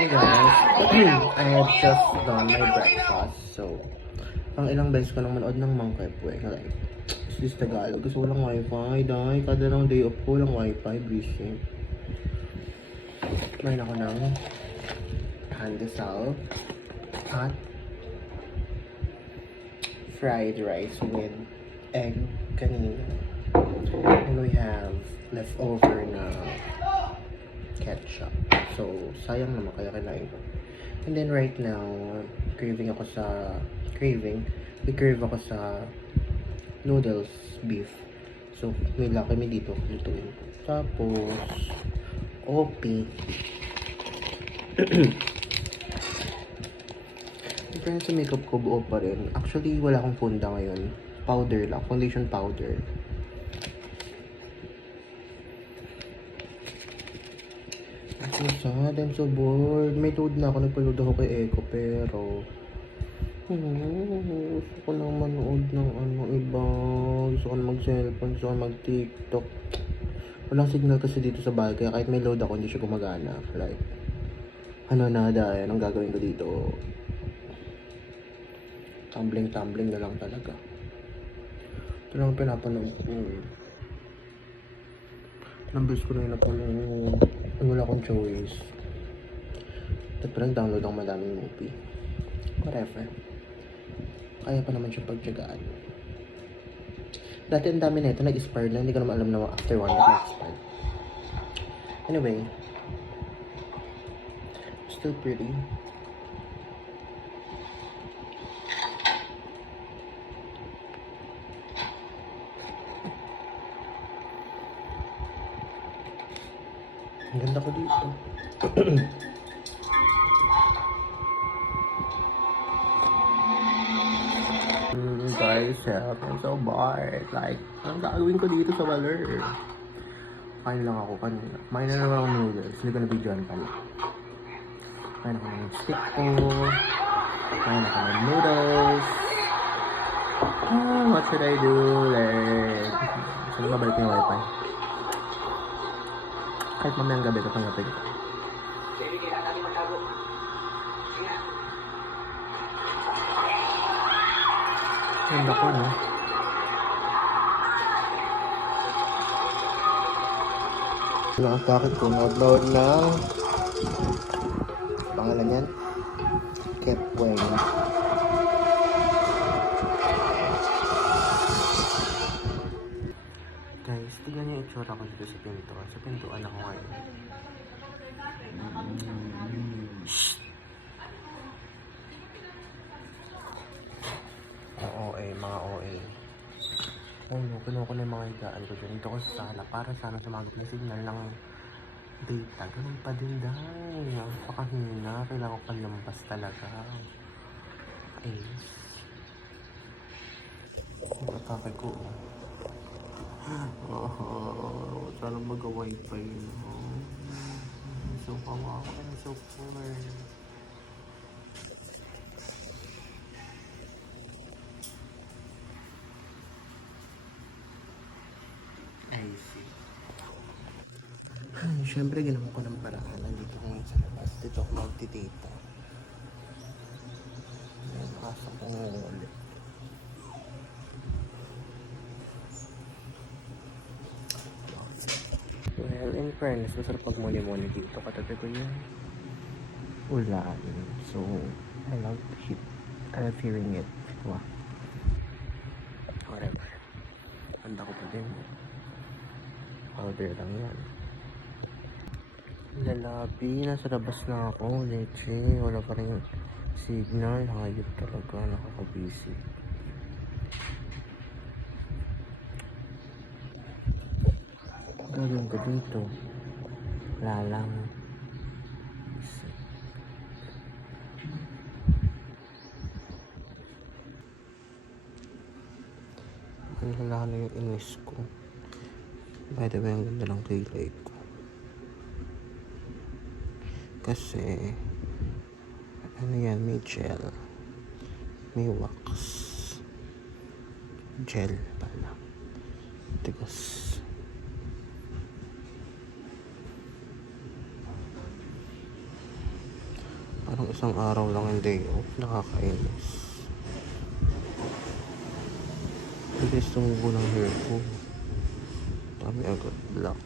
Hey guys, I had just done my breakfast. So, ang ilang beses ko nang manood ng Monkey Boy. Like, is this Tagalog? Kasi walang wifi, dahil kada ng day off ko, walang wifi, busy. Kumain ako ng pandesal at fried rice with egg kanina. And we have leftover na ketchup. So, sayang naman kaya kinain ko. And then right now, we crave ako sa noodles beef. So, may kami dito, lutuin ko. Tapos, OP. Pero sa makeup ko, buo pa rin. Actually, wala akong funda ngayon. Powder lang, foundation powder. I'm so sad, I'm so bored. May load na ako, nagpa-load ako kay Echo, pero gusto ko na manood ng iba. Gusto ko na mag-cellphone, gusto ko na mag-TikTok. Walang signal kasi dito sa bahay, kaya kahit may load ako, hindi siya gumagana. Like, dahil anong gagawin ko dito? Tumbling na lang talaga. Ito lang pinapanood ko. Ilang beses ko na yung napanood. Wala akong choice. At parang download ang madaming movie. Whatever. Kaya pa naman siya pagtsagaan. Dati ang dami na ito, nag-expire na. Hindi ko naman alam na after 1 week na-expire. Anyway. Still pretty. Ang ganda ko dito. Guys, help. I'm so bored. Like, ang gagawin ko dito sa Baler? Kain lang ako kanina. Kain na naman ako noodles. Hindi ko na-videoan pala. Kain ako ng stick ko. Kain ako ng noodles. What should I do? Like, saan mabalik yung wifi? Kahit mamayang gabi katanggapin ko. Ganda ko, no? Bakit ko na-upload ng pangalan yan? Kepweng. Guys, tignan niyo yung itsura ko dito sa pintuan. Sa pintuan ako ngayon. Shhh! Mga OA. Kinuha ko na yung mga higaan ko dyan. Dito ko sa sala para sana sumagot na signal ng data. Ganun pa din dahil. Ang pakahina. Kailangan ko palampas talaga. Ace. Yung atake ko. Sana mag-wifi. So kawawa. I'm so poor. Siyempre, ginawa ko ng paraan. Nandito ko ngayon sa labas. Dito ako magtitita. Pasok ko ngayon ulit. Well, in fairness, masarap pag-muni-muni dito. Katabi ko yung ulan. So, I love hearing it. Wow. Whatever. Handa ko pa din. Powder lang yan. Lalabi, nasa labas na ako, leche, wala pa rin signal, hayop talaga, nakakabisi. Gagawin ko dito, wala lang. Ang lalahan na yung inis ko. By the way, ang ganda ng kilay ko. Kasi yan, may gel, may wax, gel pala, tigas. Parang isang araw lang yung day off. Nakakainis. Bilis tumubo ng hair ko. Dami agad black.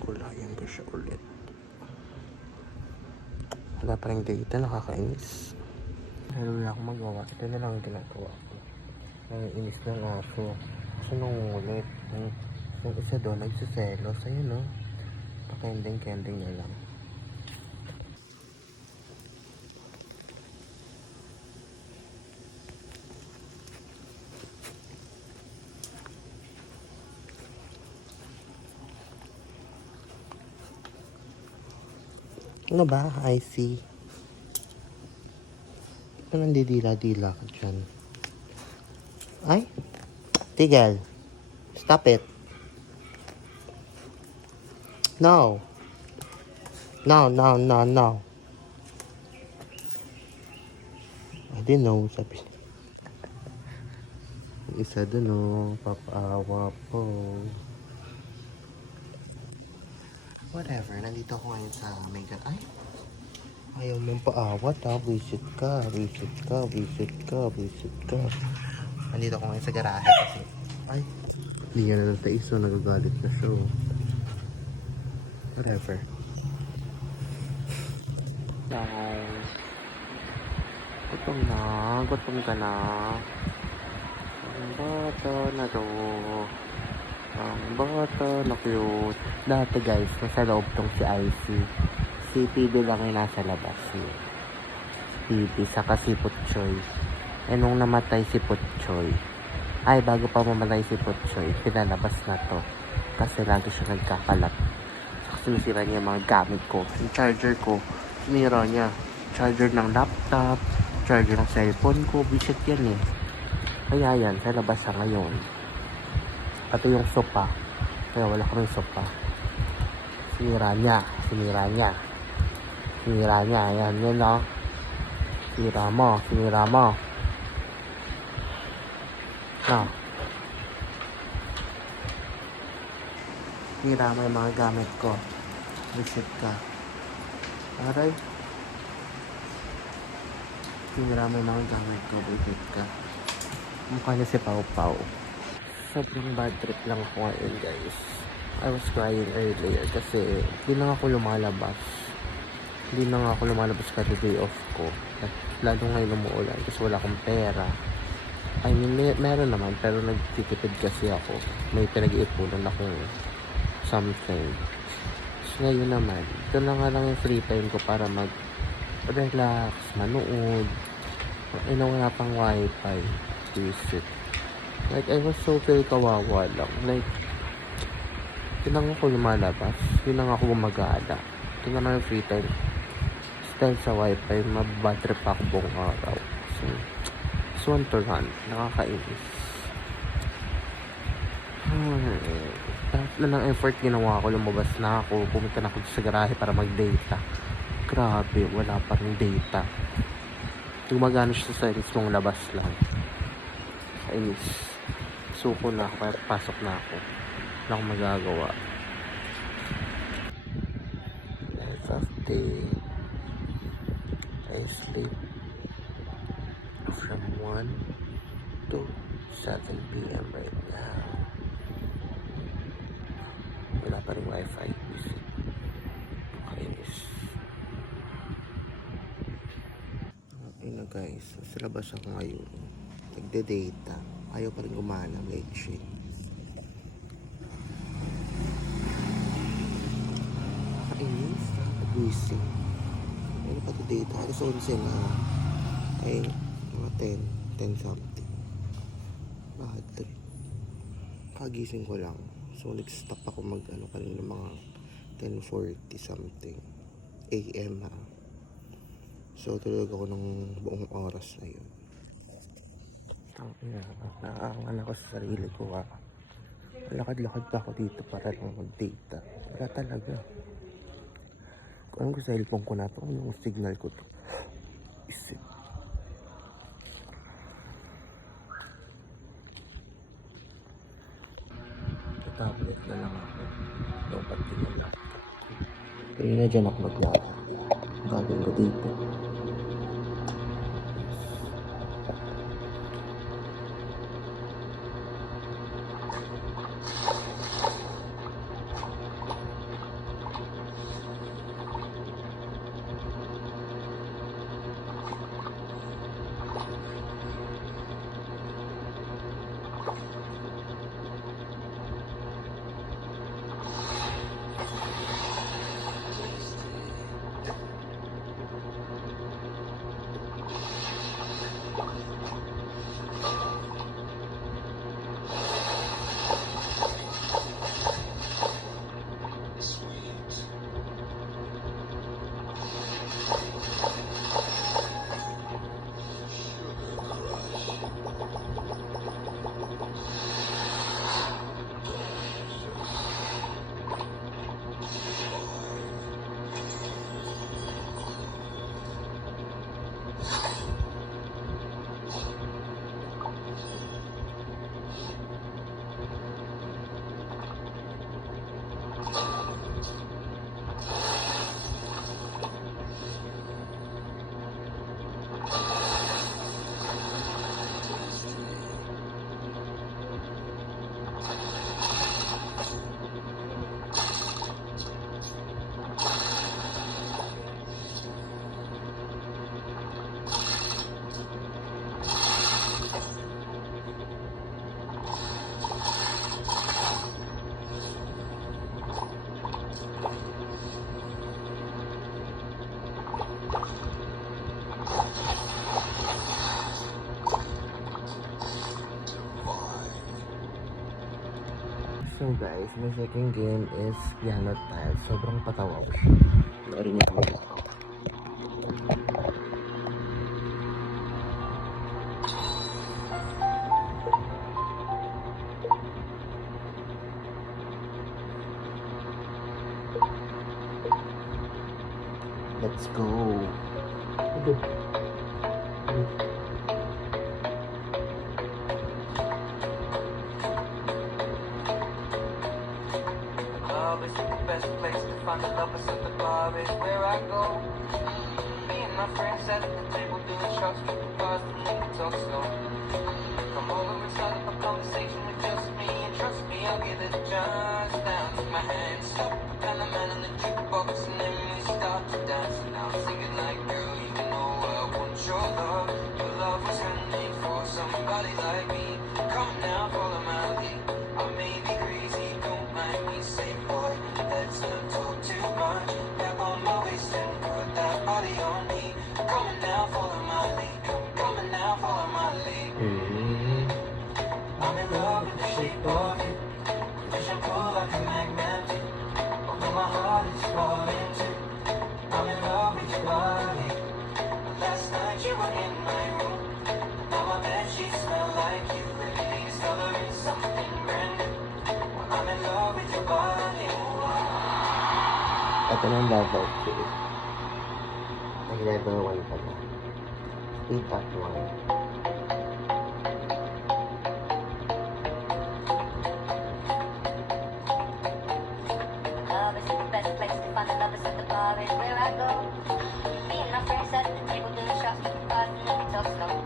Kulayan ko siya ulit. Wala pa rin data. Nakakainis. Wala akong magawa. Ito na lang ang ginagawa ko. Naiinis ng aso. Kasi nangungulit. Yung isa doon, nagsiselos. Ayun, no? Pakending-kending na lang. Ano ba? I see. Ito nandidila-dila ka dyan. Ay? Tigil. Stop it. No. No. I didn't know. Sabi niya. Isa dun, oh. Papaawa po. Whatever. Nandito ako ngayon sa Mega. Ay? Ayaw mong paawat, ha? Visit ka. Nandito ako ngayon sa garahe kasi. Ay. Hindi nga na nagtais, so nagagalit na siya. Whatever. Guys. Gutom ka na. Ang bata na to. Ang bata na cute. Dati guys, nasa loob tong si IC. Si PB lang yung nasa labas niya. PB, saka si Putchoy. Eh nung namatay si Putchoy, ay bago pa mamatay si Putchoy, pinalabas na to. Kasi lagi siya nagkakalat. Saka sinisira niya yung mga gamit ko. Yung charger ko, sinira niya. Charger ng laptop, charger ng cellphone ko, bisit yan eh. Kaya yan, sa labas siya ngayon. Pati yung sopa, kaya wala kaming sopa. Sinira niya. Ayan, yun o. Sinira mo. No. Sinira mo yung mga gamit ko. Visit ka. Aray. Sinira mo yung mga gamit ko. Visit ka. Mukha niya si Pau Pau. Sobrang bad trip lang ako ngayon, guys. I was crying earlier kasi hindi na ako lumalabas kada day off ko. At lalo ngayon umuulan kasi wala akong pera. I mean, meron naman pero nagtitipid kasi ako. May pinag-iipunan akong something. So ngayon naman, ito na nga lang yung free time ko para mag-relax, manood. Wala pang wifi. Visit. Like, I was so feel kawawa lang. Like, yun lang ako lumalabas. Yun lang ako gumagala. Ito na lang yung free time. Dahil sa wifi, mabatrip pa ako buong araw. So, swan to run. Nakakainis. Lahat na ng effort ginawa ko. Lumabas na ako. Pumunta na ako sa garahe para mag-data. Grabe, wala pa rin data. Gumagano siya sa mismong labas lang. Kainis. Suko na ako, kaya pasok na ako. Wala akong magagawa. End of day. I sleep from 1 to 7 p.m. right now. Wala pa rin wifi. Kainis. Ayun na guys, sa labas ako ngayon. Nagde-data. Ayaw pa rin gumana, late shit. Kainis. Nakabusing. Ayun na pati data. Alas 11 na. Ay, mga 10 something. Bad trip. Kagising ko lang. So, nag-stop ako kanina mga 10:40 something. AM ha. So, tulog ako ng buong oras na yun. Naaangan ako sa sarili ko ha. Lakad-lakad pa ako dito para lang mag-data. Wala talaga. Kung anong ko sa cellphone ko na ito, yung signal ko to. Isip. Tablet na lang ako. Dapat din yung laptop. Kaya na dyan ako maglakad. gagawin ko dito. So guys, my second game is Piano Tile. Sobrang patawa ko siya. Narinig ko siya. Let's go. Love is the best place to find the lovers at the bar is where I go. Me and my friends at the table doing shots, tripping bars, and then we talk slow. Come over and start up a conversation with just me, and trust me, I'll give it a chance. Down to my hands, up, kind of man on the jukebox, and then we start to dance. And I'm singing like, girl, you know I want your love. Your love was handmade for somebody like me. Come now, follow my lead. I may be crazy, don't mind me. Say, boy, let's not talk too much. Grab on my waist and put that body on me. Coming now, follow my lead. Coming now, follow my lead. I'm in love with the shape of you. Push and pull like a magnet. Although my heart is falling too. I'm in love with your body. Last night you were in my room. Now my bed sheets smell like you. Every day discovering something brand new. I'm in love with your body. Ito na yung level 2. Nag-level 1 pa na. Speed up 1. Love is the best place to find the lovers at the bar is where I go. Me and my friends at the table doing shots with the bars and then we talk slow.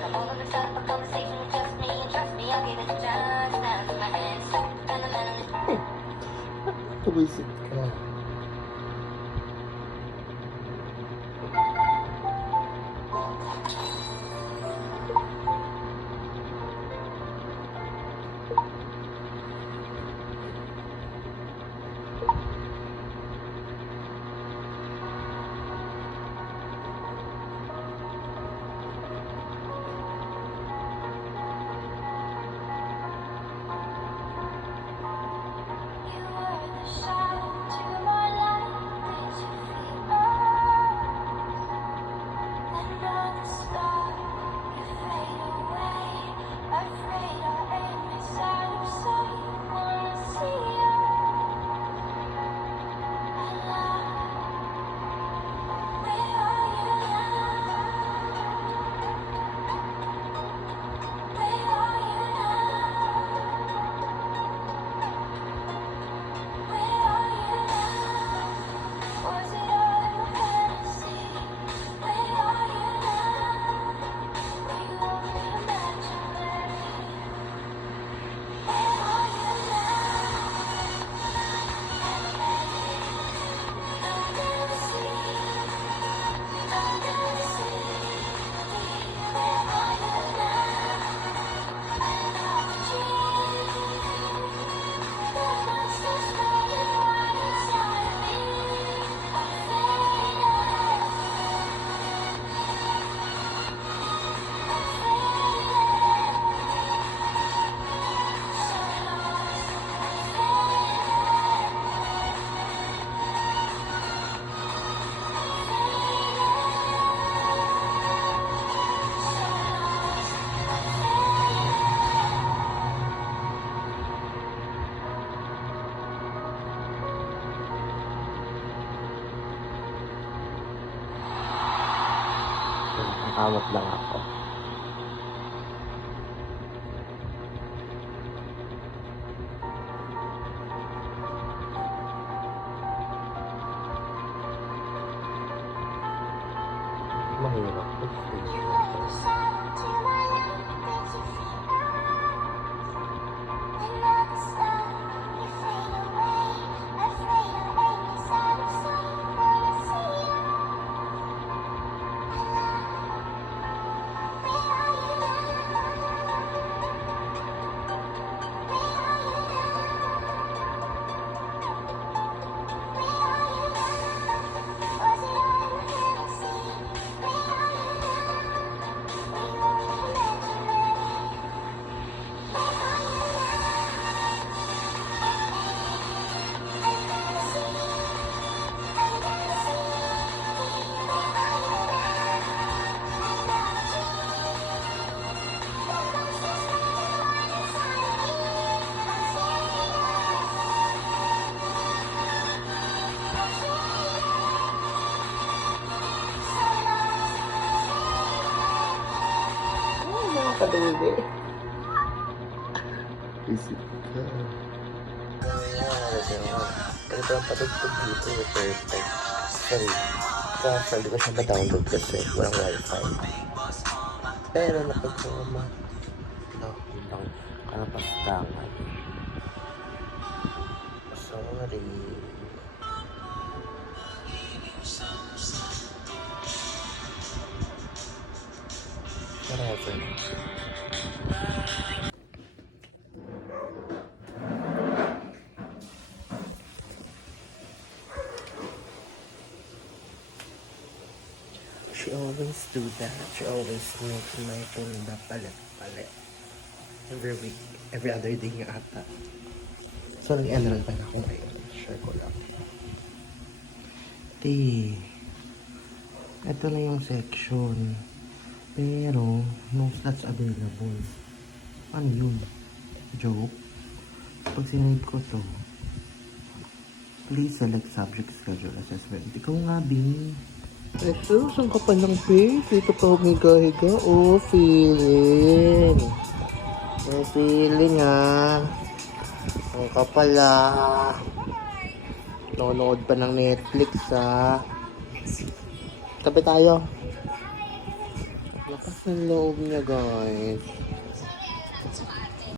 Come over and start up a conversation with just me, and trust me, I'll give it a chance. Now to my hands, so and the man on the Tuwisit ka. Nakakamot lang ako. Mahirap to stay. Kaduli. Isip ka. Ito ang patugtog dito. Perfect. Sorry. Kasi di ko siya ma-download kasi walang wifi. Pero napagkama. Nakakitang kanapastangan. Sorry. Whatever. She always do that. She always makes my punda palit. Every week. Every other day nga ata. So, nag-enroll pa na ako ngayon. Share ko lang. Ito na yung section. Pero, no slots available. Ano yun? Joke? Pag sinave ko to, please select subject schedule assessment. Ikaw nga, Bing. Ito, saan ka pa ng face? Ito pa humiga-higa. Oh, feeling. May feeling, ah. Ang kapala. Nonood pa ng Netflix, ah. Tabi tayo. Lakas ng loob niya, guys.